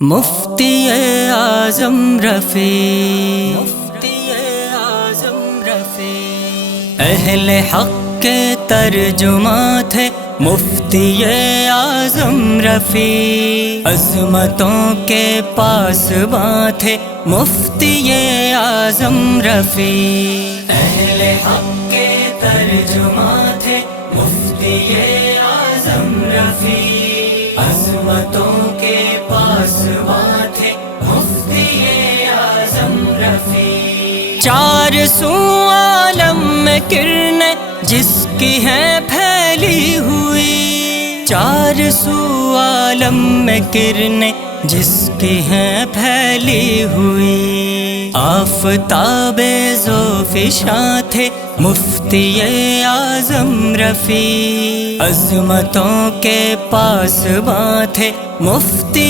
مفتی اعظم رفیع، اہل حق کے ترجماں تھے مفتی اعظم رفیع، عظمتوں کے پاسباں تھے مفتی اعظم رفیع، اہل حق کے ترجماں تھے مفتی اعظم رفیع، عظمتوں کے پاسباں تھے مفتی اعظم رفیع، چار سو عالم میں کرنیں جس کی ہیں پھیلی ہوئی، چار سو عالم میں کرنیں جس کی ہیں پھیلی ہوئی، آفتاب ذوفشاں تھے مفتی اعظم رفیع، عظمتوں کے پاسباں تھے مفتی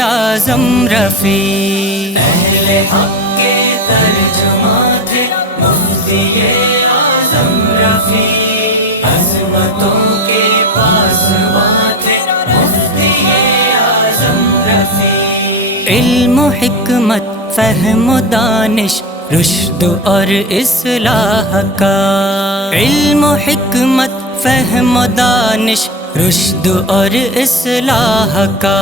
اعظم رفیع، اہل حق کے ترجماں تھے مفتی اعظم رفیع، عظمتوں کے پاسباں تھے مفتی اعظم رفیع، علم و حکمت فہم و دانش رشد اور اصلاح کا، علم و حکمت فہم و دانش رشد اور اصلاح کا،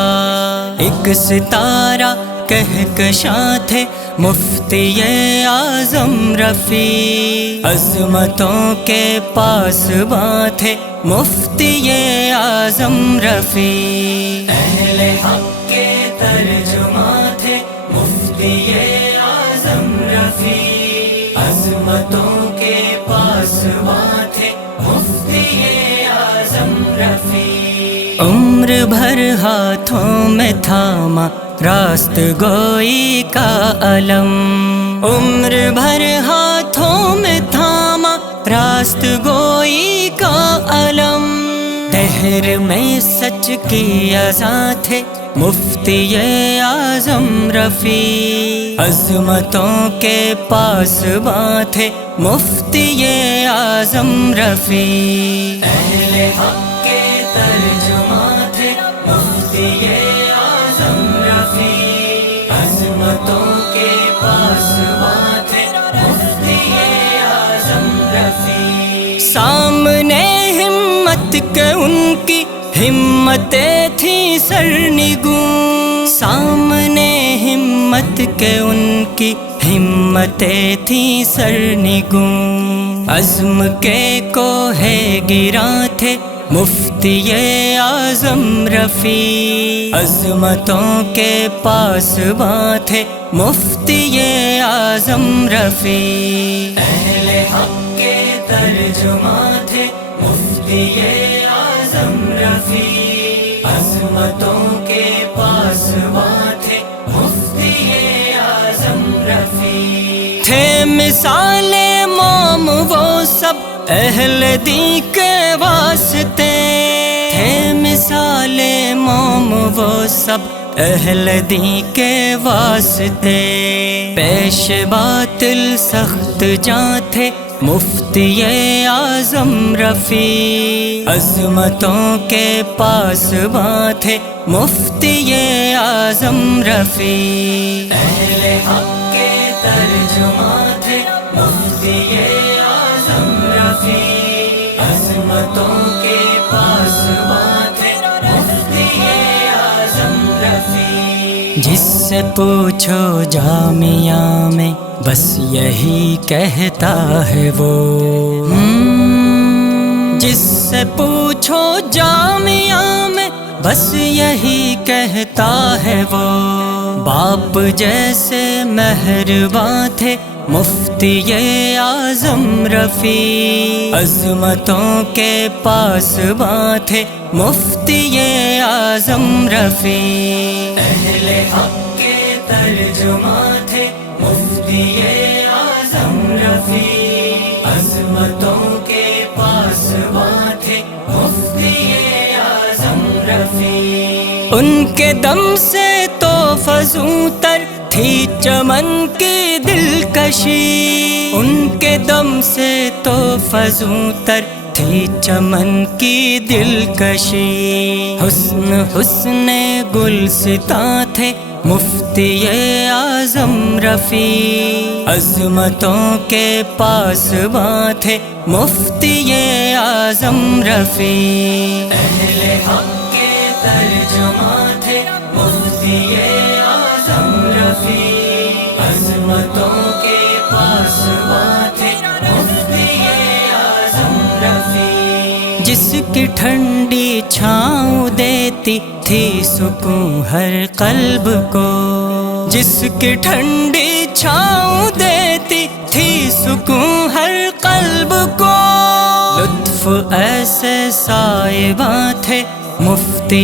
ایک ستارہ کہکشاں تھے مفتی اعظم رفیع، عظمتوں کے پاسباں تھے مفتی اعظم رفیع، اہل حق کے ترجماں تھے مفتی اعظم رفیع، عظمتوں کے پاسباں تھے مفتی اعظم رفیع، عمر بھر ہاتھوں میں تھاما راست گوئی کا علم، عمر بھر ہاتھوں میں تھاما راست گوئی کا علم، دہر میں سچ کی اذاں تھے مفتی اعظم رفیع، عظمتوں کے پاسباں تھے مفتی اعظم رفیع، اہل حق کے ترجماں تھے مفتی اعظم رفیع، عظمتوں کے پاسباں تھے مفتی اعظم رفیع، سامنے ہمت کے ان کی ہمتیں تھیں سرنگوں، سامنے ہمت کے ان کی ہمتیں تھیں سرنگوں، عزم کے کوہ گراں تھے مفتی اعظم رفیع، عظمتوں کے پاسباں تھے مفتی اعظم رفیع، اہل حق کے ترجماں تھے مفتی اعظم رفیع، عظمتوں کے پاسباں تھے مفتی اعظم رفیع، تھے مثال موم وہ سب اہل دین کے واسطے، تھے مثال موم وہ سب اہل دین کے واسطے، پیش باطل سخت جاں تھے مفتی اعظم رفیع، عظمتوں کے پاسباں تھے مفتی اعظم رفیع، اہل حق کے ترجماں تھے مفتی اعظم رفیع، عظمتوں کے پاسباں تھے مفتی اعظم رفیع، جس سے پوچھو جامعہ میں بس یہی کہتا ہے وہ، جس سے پوچھو جامعہ میں بس یہی کہتا ہے وہ، باپ جیسے مہرباں تھے مفتی اعظم رفیع، عظمتوں کے پاسباں تھے مفتی اعظم رفیع، اہل حق کے ترجماں تھے مفتی اعظم رفیع، عظمتوں کے پاسباں تھے مفتی اعظم رفیع، ان کے دم سے تو فزوں تر تھی چمن کی دلکشی، ان کے دم سے تو فزوں تر تھی چمن کی دلکشی، حسن حسن گلستاں تھے مفتی اعظم رفیع، عظمتوں کے پاسباں تھے مفتی اعظم رفیع، اہل حق کے ترجماں تھے مفتی اعظم رفیع، عظمتوں کے پاسباں تھے مفتی اعظم رفیع، جس کی ٹھنڈی چھاؤں دیتی تھی سکون ہر قلب کو، جس کی ٹھنڈی چھاؤں دیتی تھی سکون ہر قلب کو، لطف ایسے صاحباں تھے مفتی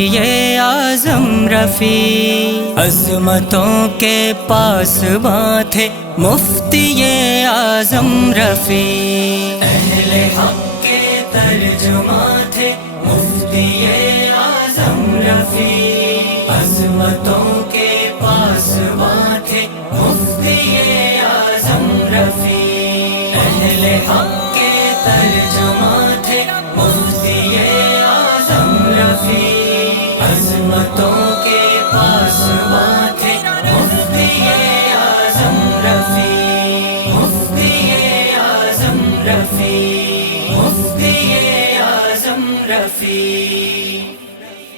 اعظم رفیع، عظمتوں کے پاسباں تھے مفتی اعظم رفیع، اہل حق کے ترجماں تھے مفتی اعظم رفیع، عظمتوں کے پاسباں تھے مفتی اعظم رفیع، اہل حق کے ترجماں تھے مفتی اعظم رفیع، عظمتوں کے پاسباں تھے مفتی اعظم رفیع، مفتی اعظم رفیع، مفتی اعظم رفیع۔